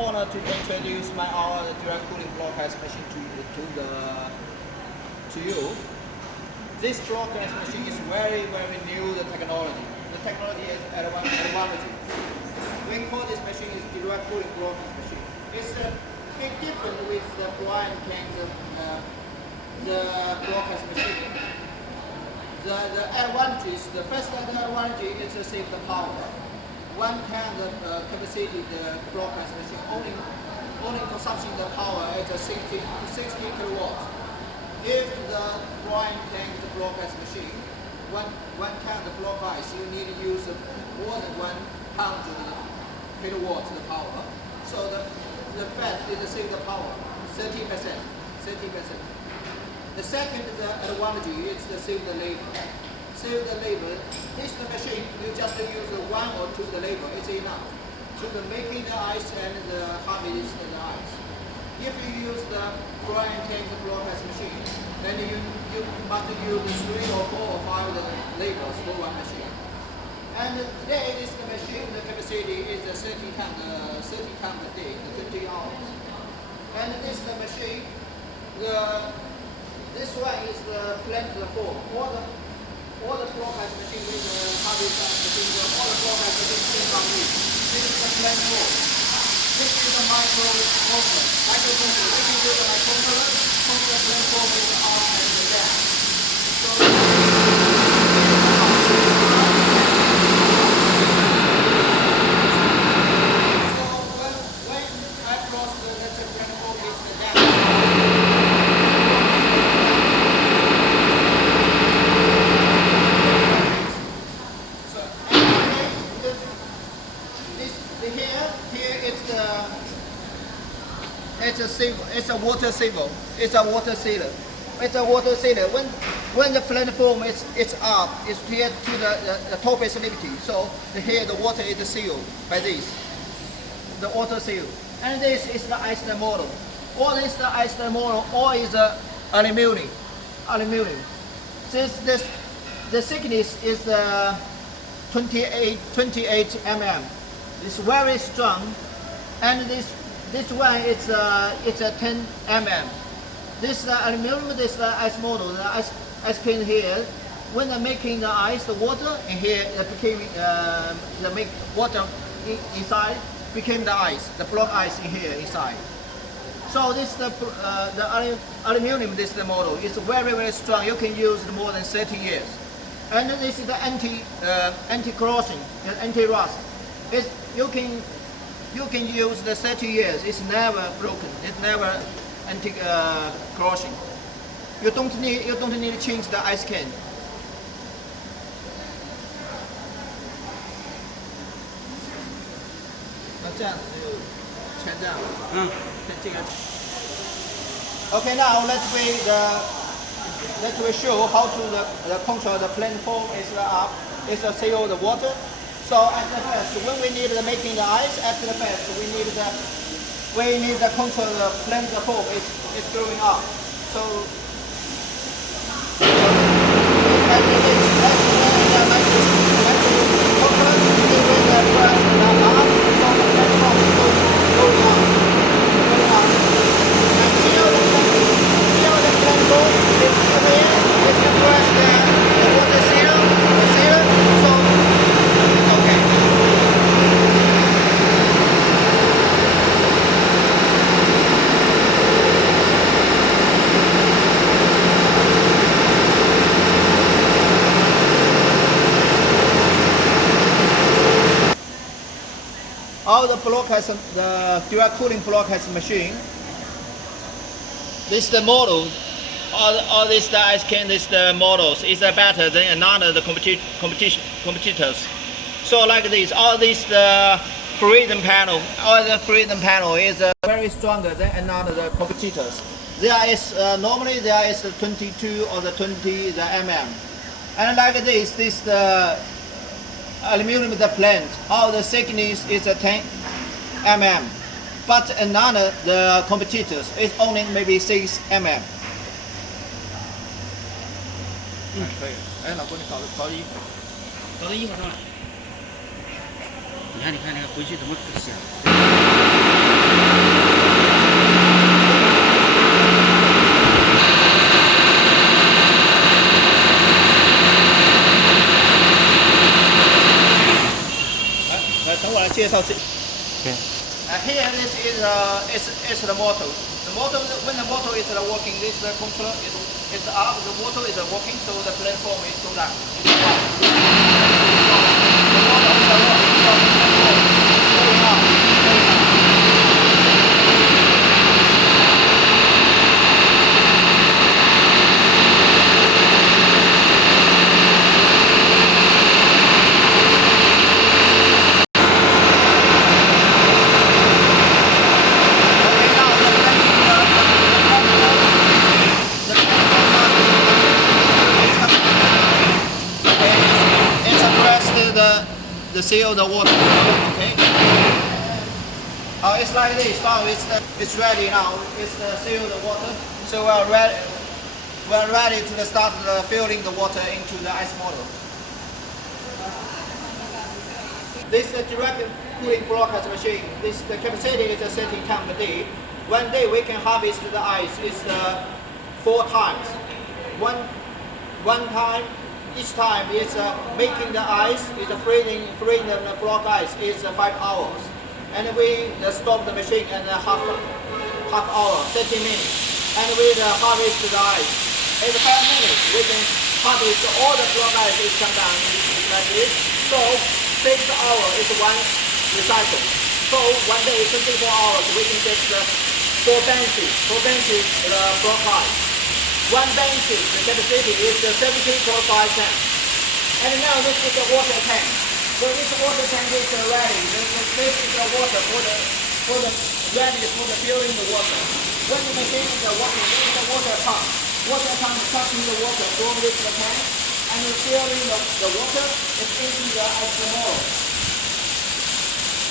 honor to introduce our direct cooling block ice machine to you. This block ice machine is very new technology. The technology is advanced. We call this machine is direct cooling block ice machine. It's a big difference with the brine can the block ice machine. The advantage, the first advantage is to save the power. One can capacity the block ice machine only consumption the power is 60 kilowatts. If the brine tank the block ice machine, one can the block ice, you need to use more than 100 kilowatts the power. So the fact is to save the power 30%. The second advantage is to save the labor. Save the labor. This machine you just use one or two the labor. It's enough to the making the ice and the harvest the ice. If you use the brine tank block ice machine, then you must use 3 or 4 or 5 labors for one machine. And today this machine the capacity is 30 tons a day, 20 hours. And this machine this one is the plant form. All the block ice machine with the harvest ice machine, all the block ice machine came on this. This is the plant form. This is the micro motor. We can do the microcontroller, put the plant form in the up and the down. So when I cross the plant form is the down. It's a water saver. It's a water sealer. It's a water sealer. When the platform is up, it's here to the top is lifted. So here the water is sealed by this, the water seal. And this is the ice model. All is the ice model. All is aluminum. The thickness is 28 mm. It's very strong, and this one it's a 10 mm. This aluminum, this ice model, the ice can here. When they're making the ice, the water in here, it became the make water inside became the ice, the block ice in here inside. So this the aluminum, this the model is very strong. You can use it more than 30 years. And this is the anti-corrosion and anti-rust. You can use the 30 years. It's never broken. It's never anti-corrosion. You don't need to change the ice can. Okay, now let's show how to control the platform is up. It's a seal the water. So at the first, when we need making the ice, at the first we need the control the platform is going up. So all the block has the direct cooling block has machine. This is the model. All this the ice can, this the models is better than another the competitors. So like this, all this the freezing panel, is very stronger than another the competitors. There is normally there is 22 or the 20 the mm, and like this the aluminum the plant, all the thickness is 10 mm, but another the competitors is only maybe 6 mm. 可以。哎，老郭，你搞的衣服，搞的衣服上来。你看那个回去怎么想？ Okay. Here this is the motor. The motor, when the motor is working, this the controller is up. The motor is working, so the platform is so down. The motor is working, so the platform is going up, going up. The seal the water, okay? It's like this. Now it's ready now. It's seal the water. So we're ready to start filling the water into the ice model. This direct cooling broadcast machine. The capacity is 30 tons per day. One day we can harvest the ice is 4 times. One time. Each time is making the ice, is freezing the block ice is 5 hours. And we stop the machine and half hour, 30 minutes. And we harvest the ice. In 5 minutes, we can harvest all the block ice is come down like this. So 6 hours is one recycle. So one day, 24 hours, we can get 4 benches. 4 benches block ice. One bench, the capacity is 70.5 tons. And now this is the water tank. So this water tank is ready. This is the water ready for the filling the water. When the machine is working, this is the water pump. Water pump sucking the water from this tank and filling the water is into the ice model.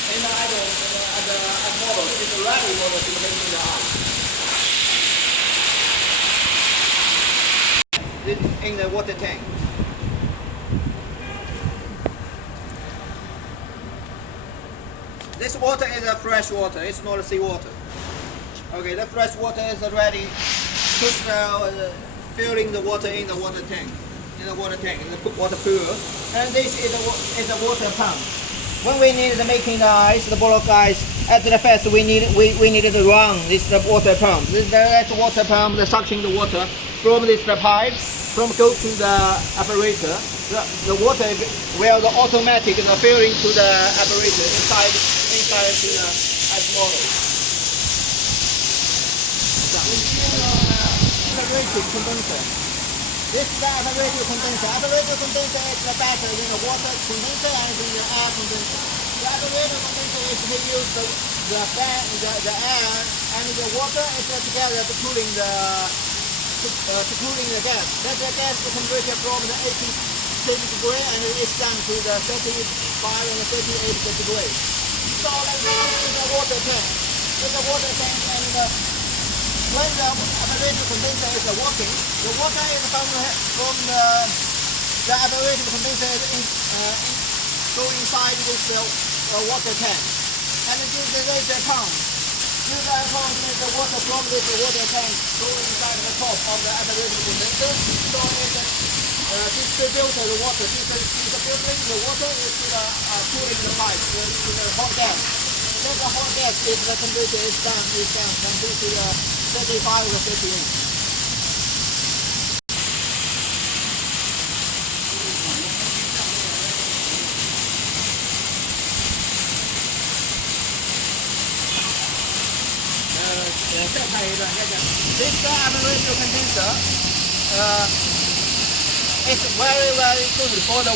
In the ice model is ready for the filling the ice. In the water tank. This water is a fresh water, it's not seawater. Okay, the fresh water is ready to filling the water in the water tank. In the water water pool. And this is a water pump. When we need making the ice, the block ice, at the first we needed to run this water pump. This water pump, the suction the water from this pipe. From go to the apparatus, the water will the automatic filling to the apparatus inside to the ice model. Apparatus condenser. This is the apparatus condenser. Apparatus condenser is the better in the water condenser and in the air condenser. The apparatus condenser is to use the air and the water is together to cooling to cooling the gas. Let the gas temperature from the 80 degrees and it's down to the 35 and 38 degrees. So like this is the water tank. It's a water tank and when the apparatus condenser is working, the water is from the apparatus condenser go inside this water tank. And this is the pump. Use the pump to make the water from this water tank go inside the top of the apparatus condenser. So it distributes the water, distributing the water is cooling the pipe, to the hot gas. Then the hot gas is the temperature is down from to 35 or 38. This apparatus condenser is very good for the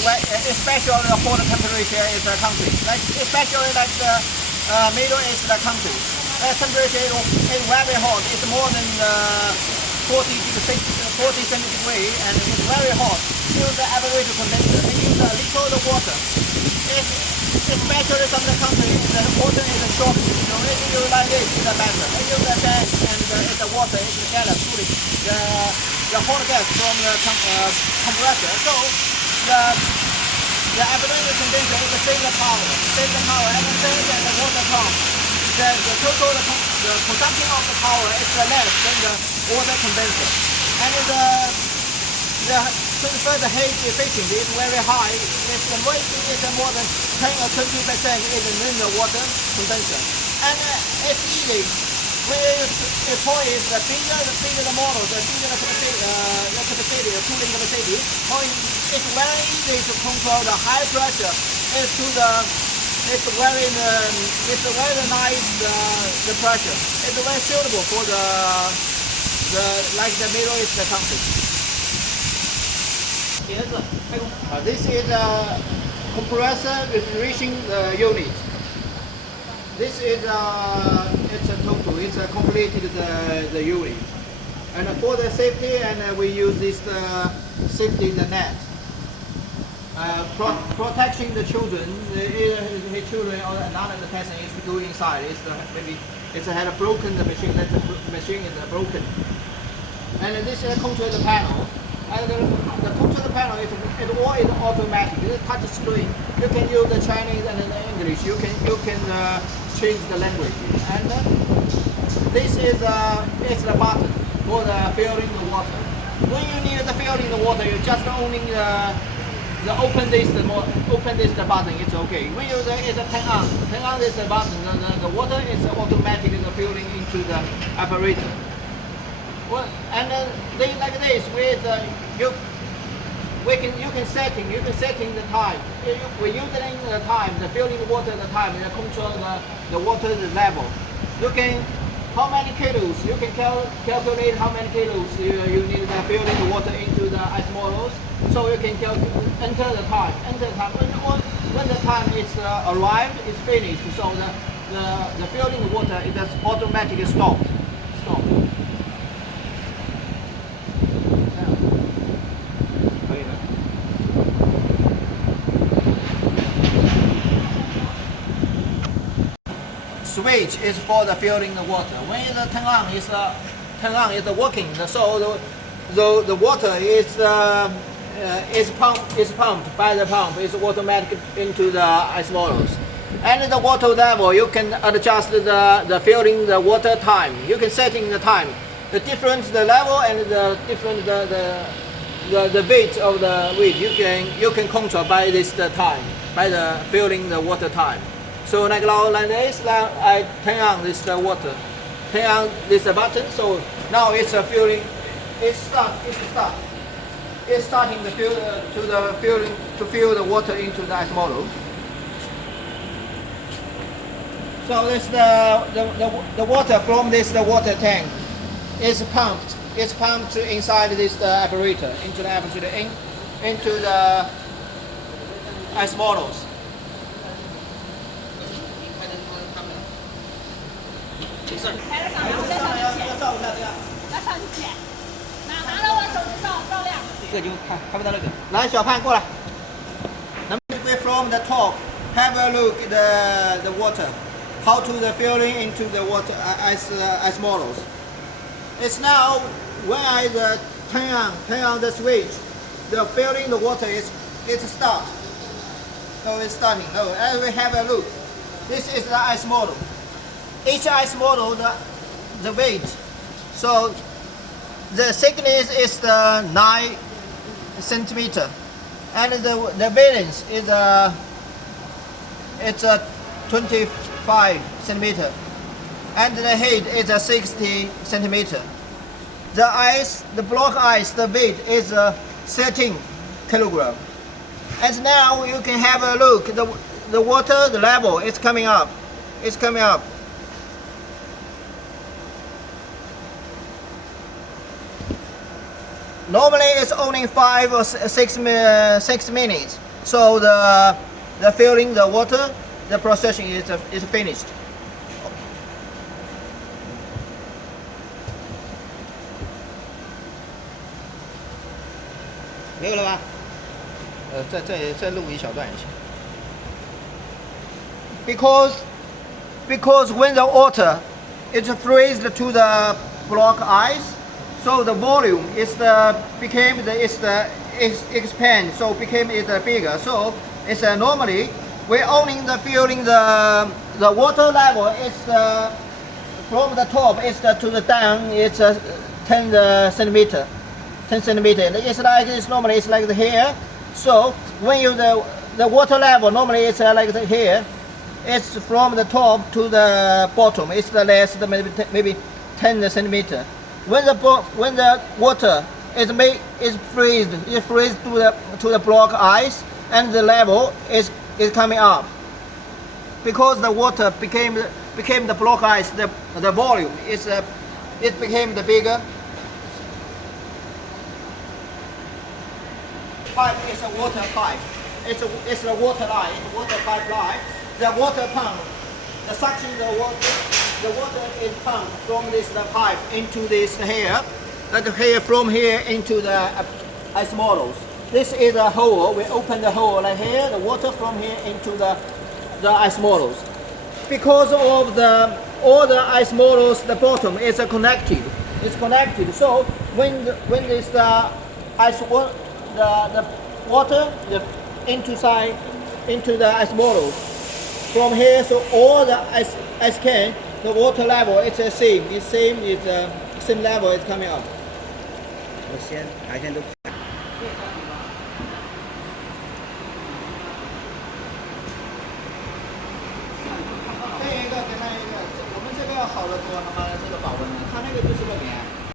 especially for the temperature in the country. Especially like the Middle East country. Temperature is very hot. It's more than 40 centigrade and it's very hot. Use the apparatus condenser and use a little water. Especially some of the countries, the water is short. So if you like this, it's better. If you use the gas and the water is together cooling the hot gas from the compressor. So the apparatus condenser is the same power, and the same as the water pump. The total the consumption of the power is less than the water condenser. And transfer the heat efficiency is very high. It's the moisture is more than 10 or 20% is in the water condenser. And it's easy. When the point is the bigger the model, the bigger the capacity, the cooling capacity. It's very easy to control the high pressure. It's very nice the pressure. It's very suitable for the like the Middle East country. This is a compressor refrigeration unit. This is it's a total. It's a completed the unit. And for the safety, and we use this safety net. Protecting the children. The children or another person is to go inside. Maybe it's had a broken the machine. That the machine is broken. And this control the panel. And the control panel is all is automatic. It's a touch screen. You can use the Chinese and the English. You can change the language. And this is it's the button for the filling the water. When you need the filling the water, you just only open this button. It's okay. When you it's a turn on this button. The water is automatically filling into the apparatus. Well, and things like this with you can setting the time. We're using the time, the filling the water, the time, and control the water level. You can how many kilos you can calculate how many kilos you need to filling the water into the ice models. So you can enter the time. When the time is arrived, it's finished. So the filling the water it just automatically stop. Switch is for the filling the water. When it's turn on is working. So the water is pumped by the pump. It's automatic into the ice bottles. And the water level you can adjust the filling the water time. You can setting the time. The difference the level and the different the weight of the weight you can control by this the time by the filling the water time. So like this, I turn on this water, turn on this button. So now it's filling. It's starting to fill the water into the ice model. So this the water from this water tank is pumped. It's pumped inside this apparatus into the ice models. From the top, have a look at the water, how to the filling into the water ice models. It's now when I turn on the switch, the filling the water it's start. So it's starting. No, and we have a look. This is the ice model. Each ice model the weight. So the thickness is the 9 centimeter, and the valence is it's 25 centimeter, and the height is 60 centimeter. The block ice, the weight is 13 kilogram. And now you can have a look. The water, the level is coming up. It's coming up. Normally it's only 5 or 6 minutes. So the filling the water, the processing is finished. 没有了吧？再录一小段也行。Because when the water is freezed to the block ice, so the volume expand, so became bigger. So it's normally we're only filling the water level is from the top is to the down it's 10 centimeter. 10 centimeter. It's like this. Normally it's like here. So when you the water level normally it's like here. It's from the top to the bottom. It's the less maybe 10 centimeter. When the water is freeze to the block ice, and the level is coming up because the water became the block ice. The volume is it became the bigger. Pipe is a water pipe. It's a water line. It's a water pipe line. The water pump, the suction the water is pumped from the pipe into this here, and here from here into the ice models. This is a hole. We open the hole right here. The water from here into the ice models. Because of all the ice models, the bottom is connected. It's connected. So when this the water into the ice models. From here, so all the ice can, the water level it's the same. It's same level. It's coming up. 我先白天都。这一个跟那一个，我们这个要好得多，他妈的这个保温的，他那个就是个棉。